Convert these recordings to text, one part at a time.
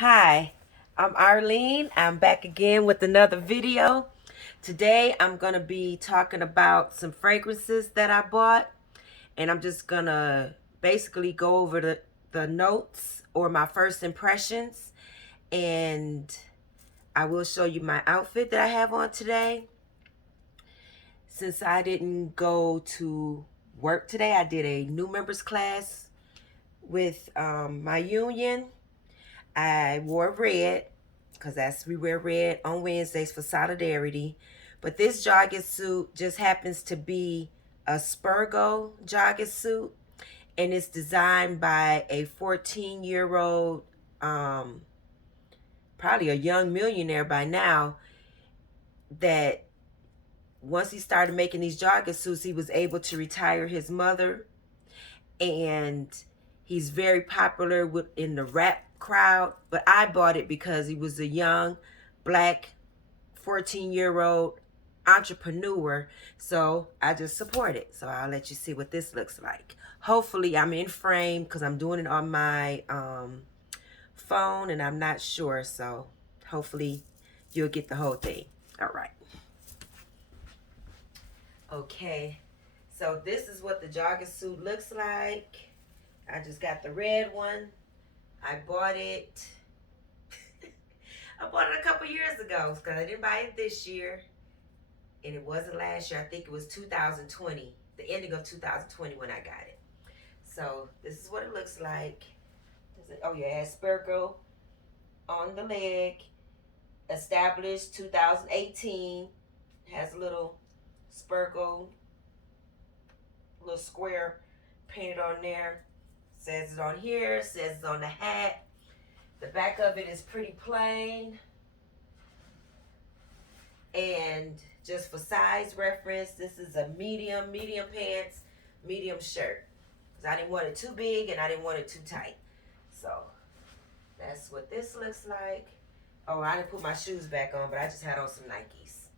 Hi, I'm Arlene. I'm back again with another video. Today I'm going to be talking about some fragrances that I bought, and I'm just going to basically go over the notes or my first impressions, and I will show you my outfit that I have on today. Since I didn't go to work today, I did a new members class with my union. I wore red because we wear red on Wednesdays for solidarity. But this jogging suit just happens to be a SPERGO jogging suit, and it's designed by a 14-year-old, probably a young millionaire by now, that once he started making these jogging suits, he was able to retire his mother, and he's very popular in the rap crowd. But I bought it because he was a young black 14-year-old entrepreneur, so I just support it. So I'll let you see what this looks like. Hopefully I'm in frame because I'm doing it on my phone and I'm not sure, so hopefully you'll get the whole thing. All right. Okay, so this is what the jogging suit looks like. I just got the red one. I bought it. I bought it a couple years ago because I didn't buy it this year. And it wasn't last year. I think it was 2020, the ending of 2020 when I got it. So this is what it looks like. Oh yeah, it has SPERGO on the leg. Established 2018. Has a little SPERGO, little square painted on there. Says it on here. Says it's on the hat. The back of it is pretty plain. And just for size reference, this is a medium pants, medium shirt. Because I didn't want it too big and I didn't want it too tight. So that's what this looks like. Oh, I didn't put my shoes back on, but I just had on some Nikes.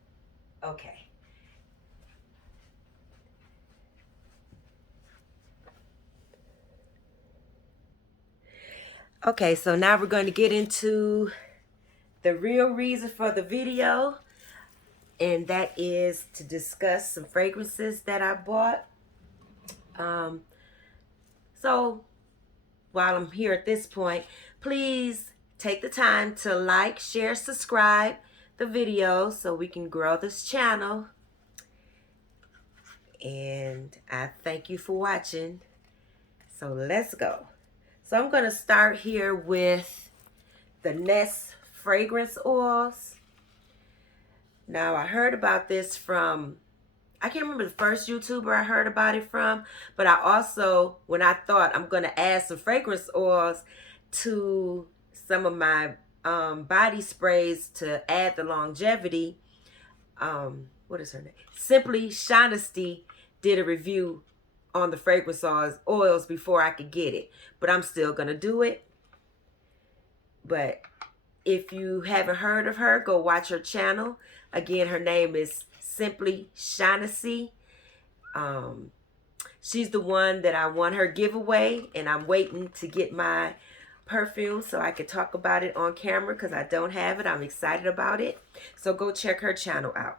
Okay. Okay, so now we're going to get into the real reason for the video. And that is to discuss some fragrances that I bought. So while I'm here at this point, please take the time to like, share, subscribe the video so we can grow this channel. And I thank you for watching. So let's go. So I'm going to start here with the Nest fragrance oils. Now I heard about this from, I can't remember the first YouTuber I heard about it from, but I also, when I thought I'm going to add some fragrance oils to some of my body sprays to add the longevity, what is her name? Simply Shanesty did a review on the fragrance oils before I could get it, but I'm still going to do it. But if you haven't heard of her, go watch her channel. Again, her name is Simply Shanesty. She's the one that I won her giveaway, and I'm waiting to get my perfume so I can talk about it on camera because I don't have it. I'm excited about it. So go check her channel out.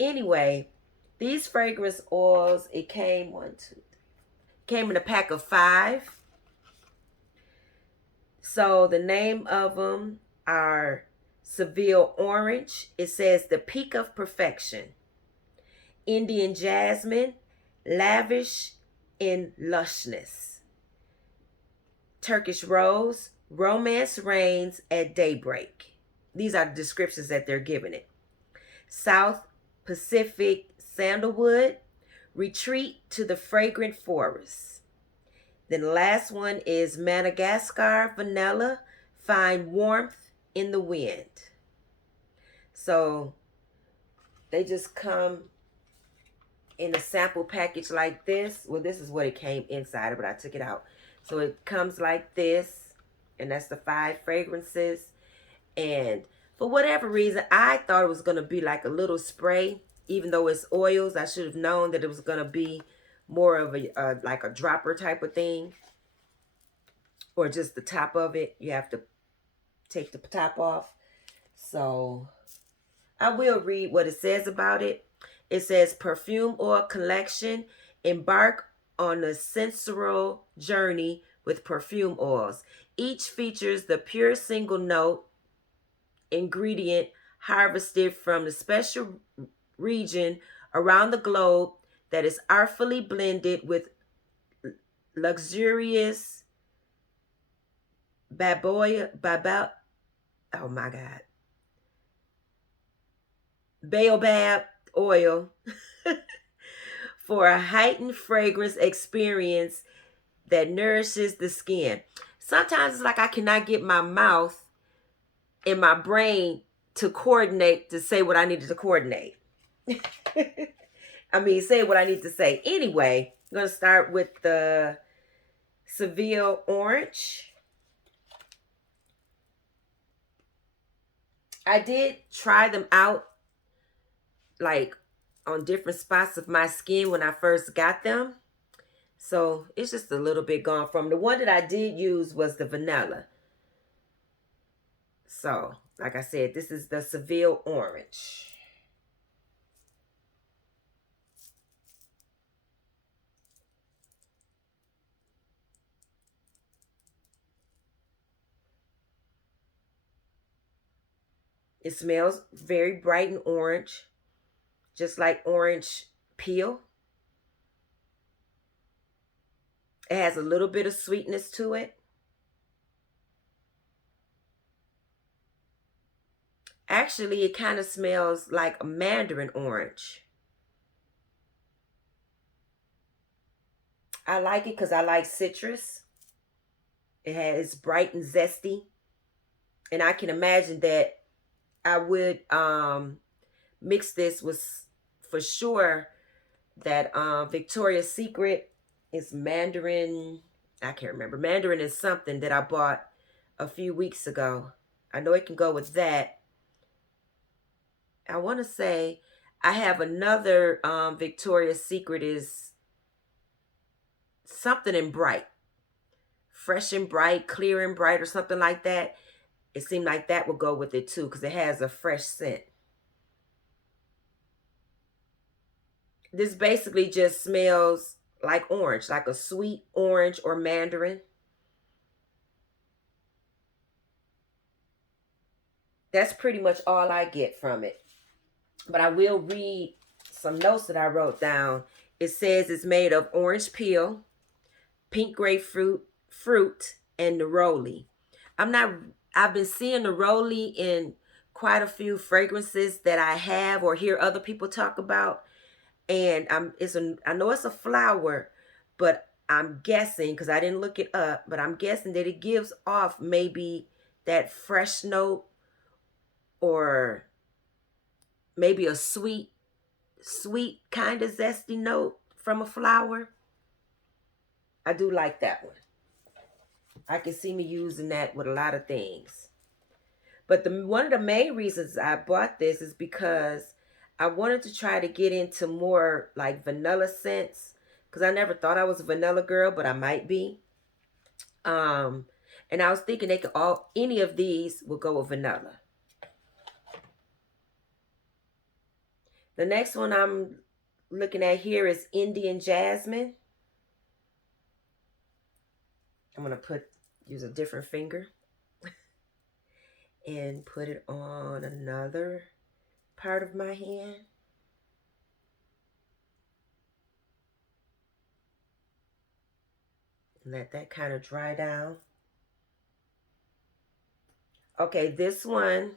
Anyway, these fragrance oils, it came came in a pack of 5. So the name of them are Seville Orange. It says the peak of perfection. Indian Jasmine, lavish in lushness. Turkish Rose, romance reigns at daybreak. These are the descriptions that they're giving it. South Pacific sandalwood, retreat to the fragrant forest. Then the last one is Madagascar vanilla, find warmth in the wind. So they just come in a sample package like this. Well, this is what it came inside, but I took it out. So it comes like this, and that's the 5 fragrances. And for whatever reason, I thought it was going to be like a little spray. Even though it's oils, I should have known that it was going to be more of a like a dropper type of thing. Or just the top of it. You have to take the top off. So I will read what it says about it. It says Perfume Oil Collection. Embark on a sensorial journey with perfume oils. Each features the pure single note ingredient harvested from the special region around the globe that is artfully blended with luxurious oh my God, baobab oil for a heightened fragrance experience that nourishes the skin. Sometimes it's like I cannot get my mouth and my brain to coordinate to say what I needed to coordinate. I mean, say what I need to say. Anyway, I'm going to start with the Seville Orange. I did try them out like on different spots of my skin when I first got them. So it's just a little bit gone from. The one that I did use was the vanilla. So, like I said, this is the Seville Orange. It smells very bright and orange, just like orange peel. It has a little bit of sweetness to it. Actually, it kind of smells like a mandarin orange. I like it because I like citrus. It's bright and zesty. And I can imagine that I would mix this with, for sure, that Victoria's Secret is Mandarin. I can't remember. Mandarin is something that I bought a few weeks ago. I know it can go with that. I want to say I have another Victoria's Secret is something in bright. Fresh and bright, clear and bright, or something like that. It seemed like that would go with it too because it has a fresh scent. This basically just smells like orange, like a sweet orange or mandarin. That's pretty much all I get from it. But I will read some notes that I wrote down. It says it's made of orange peel, pink grapefruit, and neroli. I've been seeing neroli in quite a few fragrances that I have or hear other people talk about. And I know it's a flower, but I'm guessing, because I didn't look it up, but I'm guessing that it gives off maybe that fresh note or maybe a sweet kind of zesty note from a flower. I do like that one. I can see me using that with a lot of things. But one of the main reasons I bought this is because I wanted to try to get into more like vanilla scents. Because I never thought I was a vanilla girl, but I might be. And I was thinking they could any of these will go with vanilla. The next one I'm looking at here is Indian Jasmine. I'm going to use a different finger and put it on another part of my hand. Let that kind of dry down. Okay, this one,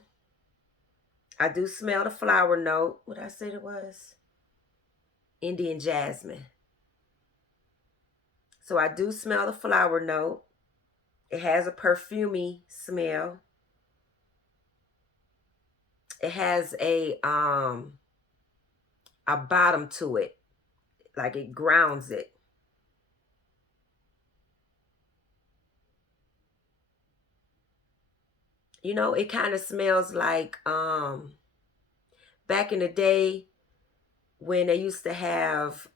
I do smell the flower note. What did I say it was? Indian Jasmine. So I do smell the flower note. It has a perfumey smell. It has a bottom to it, like it grounds it. You know, it kind of smells like back in the day when they used to have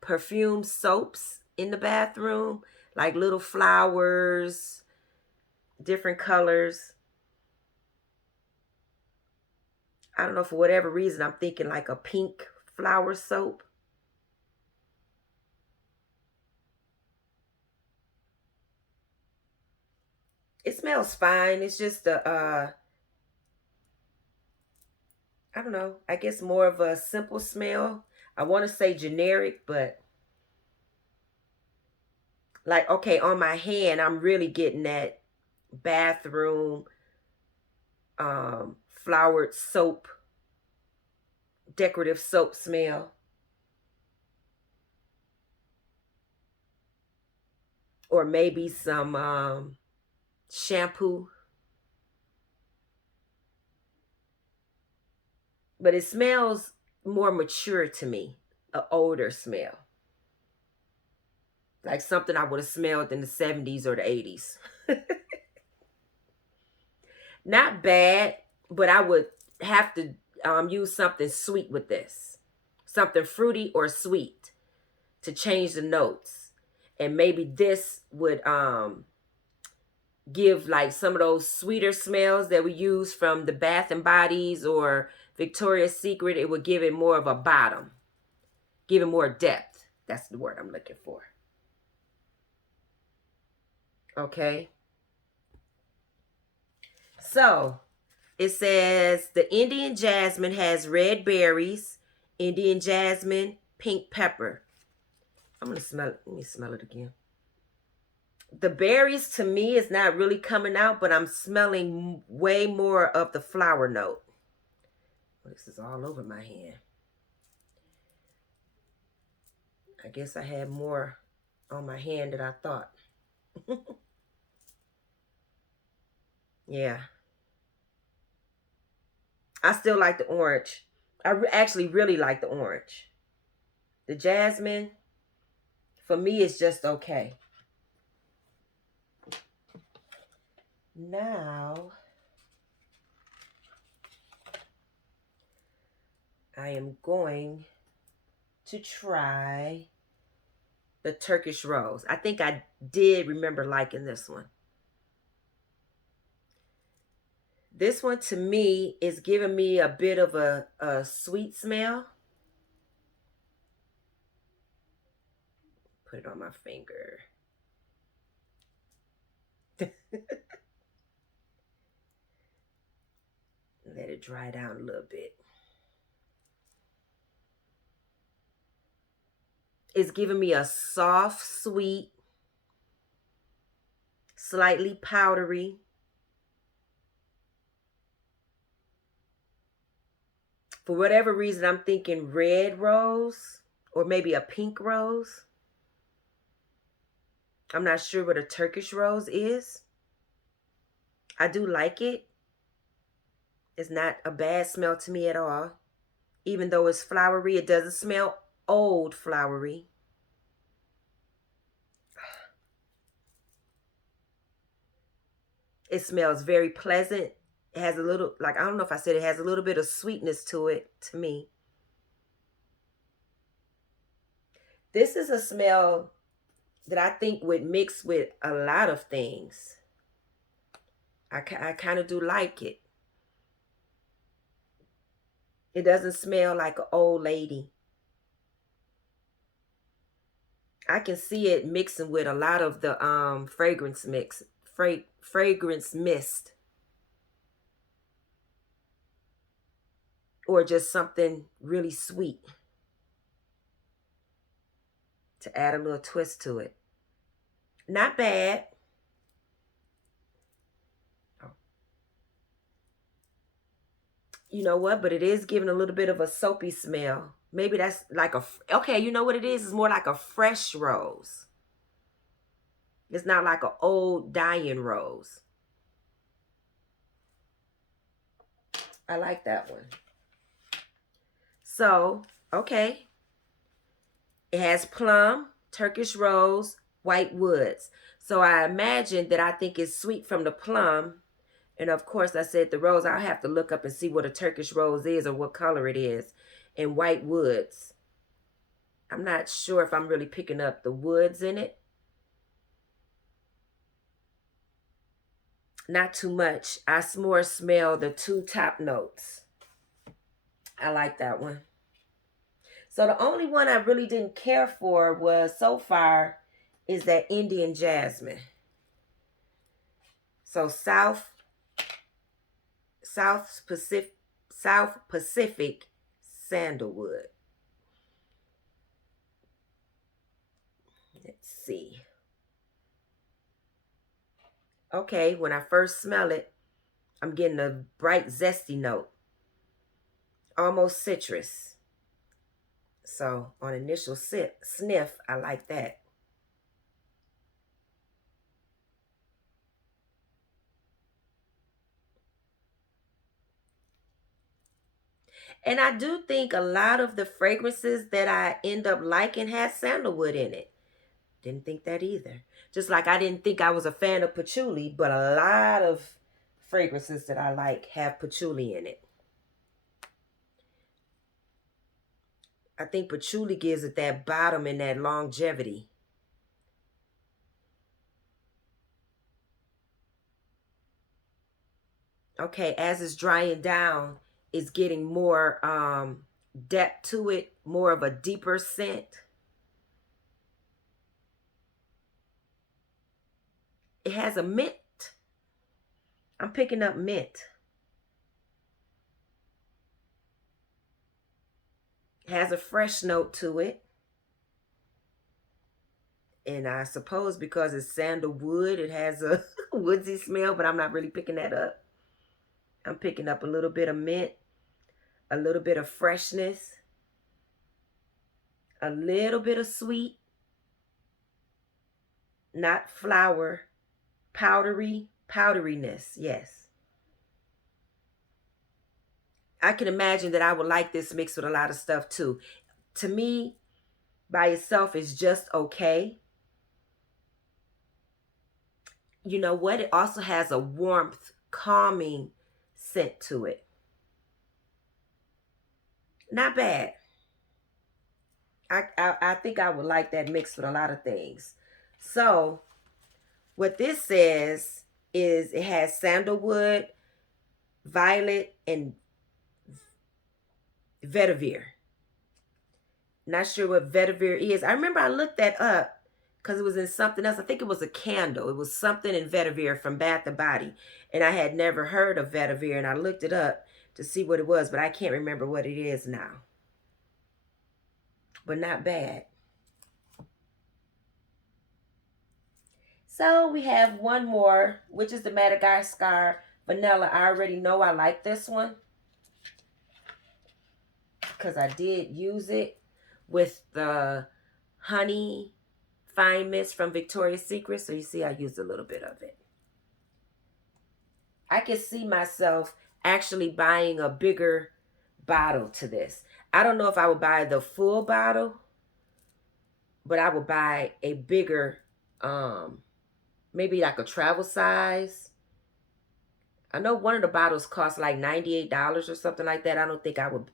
perfume soaps in the bathroom, like little flowers, different colors. I don't know, for whatever reason, I'm thinking like a pink flower soap. It smells fine. It's just I don't know, I guess more of a simple smell. I want to say generic, but like, okay, on my hand, I'm really getting that bathroom flowered soap, decorative soap smell. Or maybe some shampoo. But it smells more mature to me, an older smell. Like something I would have smelled in the 70s or the 80s. Not bad, but I would have to use something sweet with this. Something fruity or sweet to change the notes. And maybe this would give like some of those sweeter smells that we use from the Bath and Bodies or Victoria's Secret. It would give it more of a bottom, give it more depth. That's the word I'm looking for. Okay. So it says the Indian jasmine has red berries, Indian jasmine, pink pepper. I'm going to smell it. Let me smell it again. The berries to me is not really coming out, but I'm smelling way more of the flower note. This is all over my hand. I guess I had more on my hand than I thought. Yeah. I still like the orange. I actually really like the orange. The jasmine, for me, is just okay. Now, I am going to try the Turkish Rose. I think I did remember liking this one. This one to me is giving me a bit of a sweet smell. Put it on my finger. Let it dry down a little bit. It's giving me a soft, sweet, slightly powdery. For whatever reason, I'm thinking red rose or maybe a pink rose. I'm not sure what a Turkish rose is. I do like it. It's not a bad smell to me at all. Even though it's flowery, it doesn't smell old flowery. It smells very pleasant. It has a little, like, I don't know if I said it has a little bit of sweetness to it, to me. This is a smell that I think would mix with a lot of things. I kind of do like it. It doesn't smell like an old lady. I can see it mixing with a lot of the fragrance mix, fragrance mist. Or just something really sweet to add a little twist to it. Not bad. You know what? But it is giving a little bit of a soapy smell. Maybe that's like a, okay, you know what it is? It's more like a fresh rose. It's not like an old dying rose. I like that one. So, okay. It has plum, Turkish rose, white woods. So I imagine that I think it's sweet from the plum. And of course, I said the rose, I'll have to look up and see what a Turkish rose is or what color it is. And white woods. I'm not sure if I'm really picking up the woods in it. Not too much. I more smell the two top notes. I like that one. So the only one I really didn't care for was so far is that Indian Jasmine. So South Pacific sandalwood. Let's see. Okay, when I first smell it, I'm getting a bright zesty note. Almost citrus. So on initial sniff, I like that. And I do think a lot of the fragrances that I end up liking has sandalwood in it. Didn't think that either. Just like I didn't think I was a fan of patchouli, but a lot of fragrances that I like have patchouli in it. I think patchouli gives it that bottom and that longevity. Okay, as it's drying down, it's getting more depth to it, more of a deeper scent. It has a mint. I'm picking up mint. It has a fresh note to it. And I suppose because it's sandalwood, it has a woodsy smell, but I'm not really picking that up. I'm picking up a little bit of mint, a little bit of freshness, a little bit of sweet, not flower, powderiness, yes. I can imagine that I would like this mixed with a lot of stuff too. To me, by itself is just okay. You know what? It also has a warmth, calming scent to it. Not bad. I think I would like that mixed with a lot of things. So what this says is it has sandalwood, violet, and vetiver. Not sure what vetiver is. I remember I looked that up because it was in something else. I think it was a candle. It was something in vetiver from Bath and Body. And I had never heard of vetiver, and I looked it up to see what it was, but I can't remember what it is now. But not bad. So we have one more, which is the Madagascar Vanilla. I already know I like this one because I did use it with the honey fine mist from Victoria's Secret. So you see I used a little bit of it. I can see myself actually buying a bigger bottle to this. I don't know if I would buy the full bottle, but I would buy a bigger, maybe like a travel size. I know one of the bottles costs like $98 or something like that. I don't think I would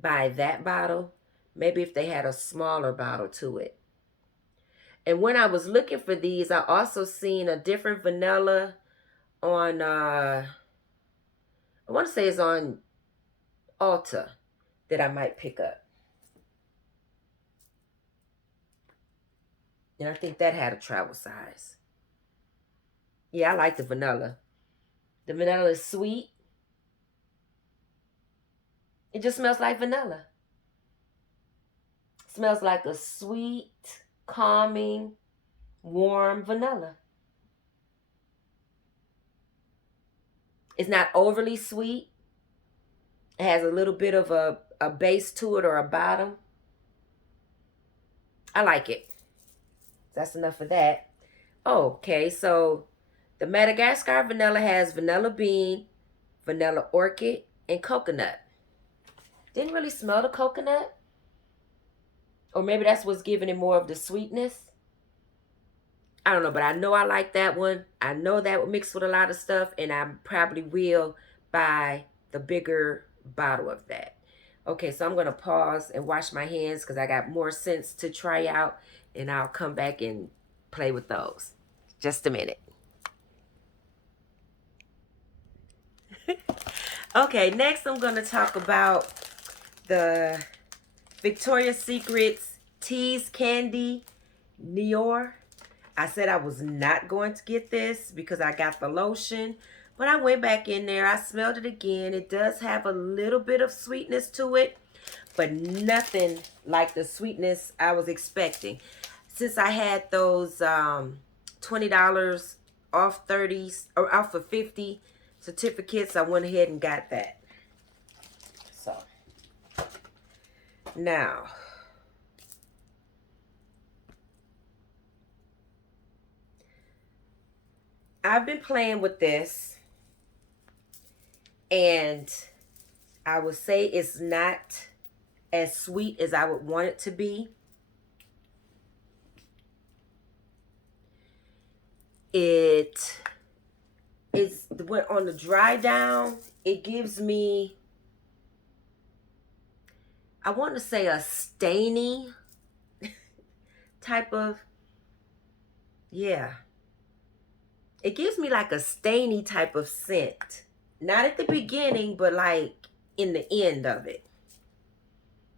buy that bottle. Maybe if they had a smaller bottle to it. And when I was looking for these, I also seen a different vanilla on, I want to say it's on Ulta that I might pick up. And I think that had a travel size. Yeah, I like the vanilla. The vanilla is sweet. It just smells like vanilla. It smells like a sweet, calming, warm vanilla. It's not overly sweet. It has a little bit of a base to it or a bottom. I like it. That's enough for that. Okay, so the Madagascar vanilla has vanilla bean, vanilla orchid, and coconut. Didn't really smell the coconut. Or maybe that's what's giving it more of the sweetness. I don't know, but I know I like that one. I know that would mix with a lot of stuff, and I probably will buy the bigger bottle of that. Okay, so I'm going to pause and wash my hands because I got more scents to try out, and I'll come back and play with those. Just a minute. Okay, next I'm going to talk about the Victoria's Secret's Tease Candy Noir. I said I was not going to get this because I got the lotion. But I went back in there. I smelled it again. It does have a little bit of sweetness to it, but nothing like the sweetness I was expecting. Since I had those $20 off 30s or off of 50 certificates, I went ahead and got that. So now I've been playing with this, and I would say it's not as sweet as I would want it to be. It is, when on the dry down, it gives me, I want to say, a stainy type of, yeah. It gives me like a stainy type of scent. Not at the beginning, but like in the end of it.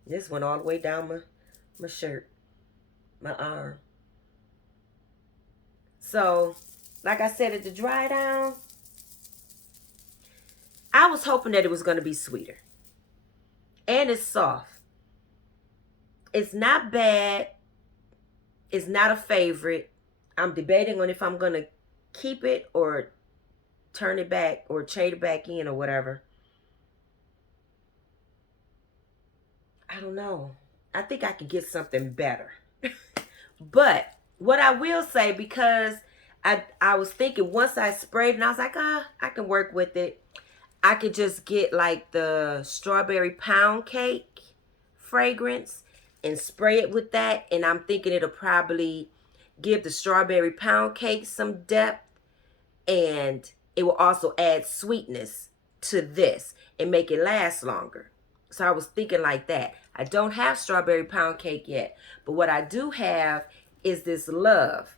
This went all the way down my shirt, my arm. So, like I said, at the dry down, I was hoping that it was going to be sweeter. And it's soft. It's not bad. It's not a favorite. I'm debating on if I'm going to keep it or turn it back or trade it back in or whatever. I don't know. I think I could get something better. But what I will say, because I was thinking once I sprayed and I was like, I can work with it. I could just get like the strawberry pound cake fragrance and spray it with that. And I'm thinking it'll probably give the strawberry pound cake some depth. And it will also add sweetness to this and make it last longer. So I was thinking like that. I don't have strawberry pound cake yet. But what I do have is this Love.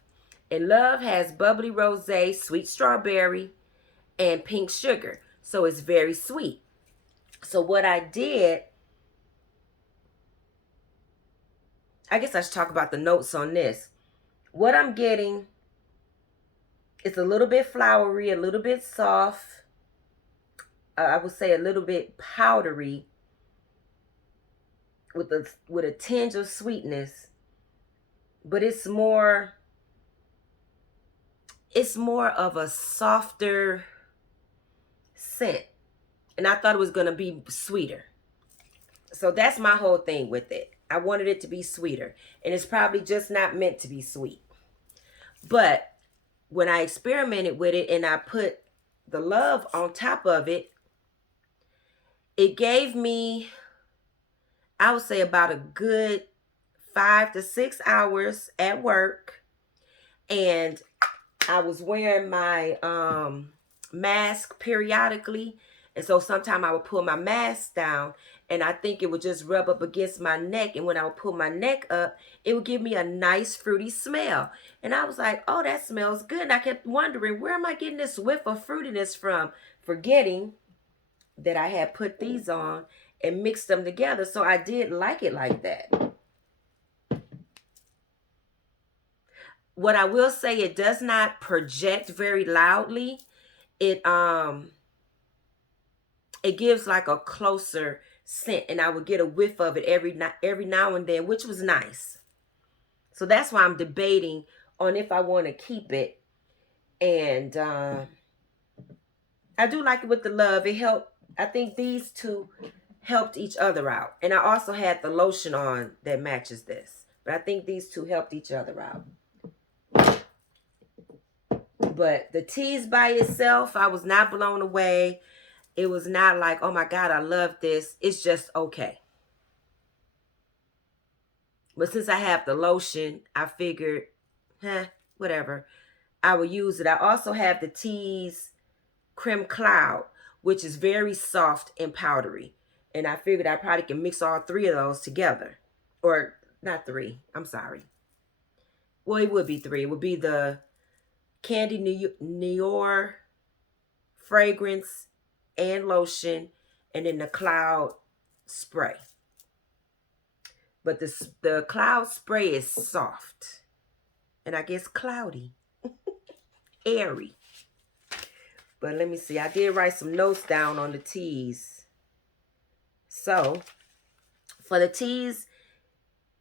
And Love has bubbly rosé, sweet strawberry, and pink sugar. So it's very sweet. So what I did, I guess I should talk about the notes on this. What I'm getting is a little bit flowery, a little bit soft. I would say a little bit powdery with a tinge of sweetness. But it's more of a softer scent. And I thought it was going to be sweeter. So that's my whole thing with it. I wanted it to be sweeter. And it's probably just not meant to be sweet. But when I experimented with it and I put the Love on top of it, it gave me, I would say, about a good 5 to 6 hours at work. And I was wearing my mask periodically. And so sometimes I would pull my mask down and I think it would just rub up against my neck. And when I would pull my neck up, it would give me a nice fruity smell. And I was like, oh, that smells good. And I kept wondering, where am I getting this whiff of fruitiness from? Forgetting that I had put these on and mixed them together. So I did like it like that. What I will say, it does not project very loudly. It gives like a closer scent, and I would get a whiff of it every now and then, which was nice. So that's why I'm debating on if I want to keep it. And I do like it with the Love. It helped. I think these two helped each other out. And I also had the lotion on that matches this. But I think these two helped each other out. But the Tease by itself, I was not blown away. It was not like, oh my God, I love this. It's just okay. But since I have the lotion, I figured, whatever. I will use it. I also have the Tease Creme Cloud, which is very soft and powdery. And I figured I probably can mix all three of those together. Or not three. I'm sorry. Well, it would be three. It would be the Candy Noir fragrance and lotion, and then the cloud spray. But the cloud spray is soft. And I guess cloudy. Airy. But let me see. I did write some notes down on the Tease. So, for the Tease,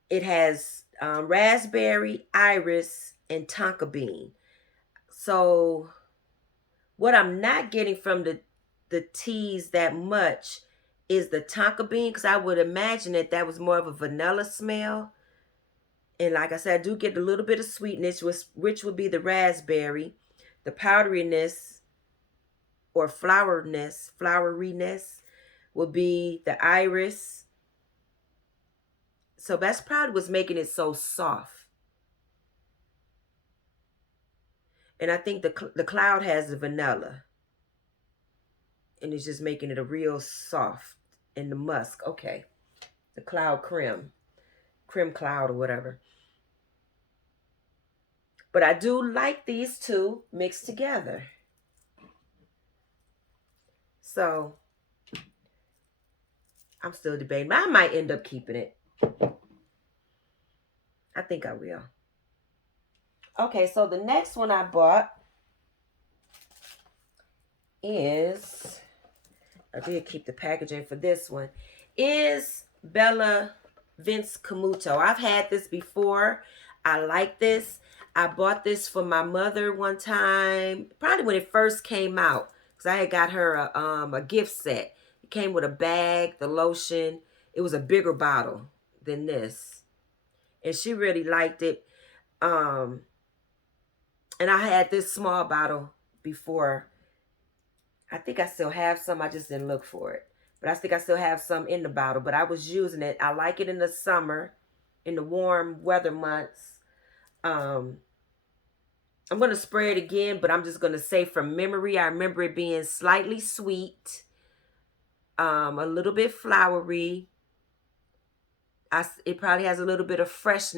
it has raspberry, iris, and tonka bean. So, what I'm not getting from the Tease that much is the tonka bean, because I would imagine that was more of a vanilla smell. And like I said, I do get a little bit of sweetness, which would be the raspberry, the powderiness or floweriness would be the iris. So that's probably what's making it so soft. And I think the cloud has the vanilla. And it's just making it a real soft. And the musk, okay. The cloud creme cloud or whatever. But I do like these two mixed together. So I'm still debating. I might end up keeping it. I think I will. Okay, so the next one I bought is, I did keep the packaging for this one, is Bella Vince Camuto. I've had this before. I like this. I bought this for my mother one time, probably when it first came out, because I had got her a gift set. It came with a bag, the lotion. It was a bigger bottle than this. And she really liked it. And I had this small bottle before. I think I still have some. I just didn't look for it. But I think I still have some in the bottle. But I was using it. I like it in the summer, in the warm weather months. I'm going to spray it again, but I'm just going to say from memory, I remember it being slightly sweet, a little bit flowery. It probably has a little bit of freshness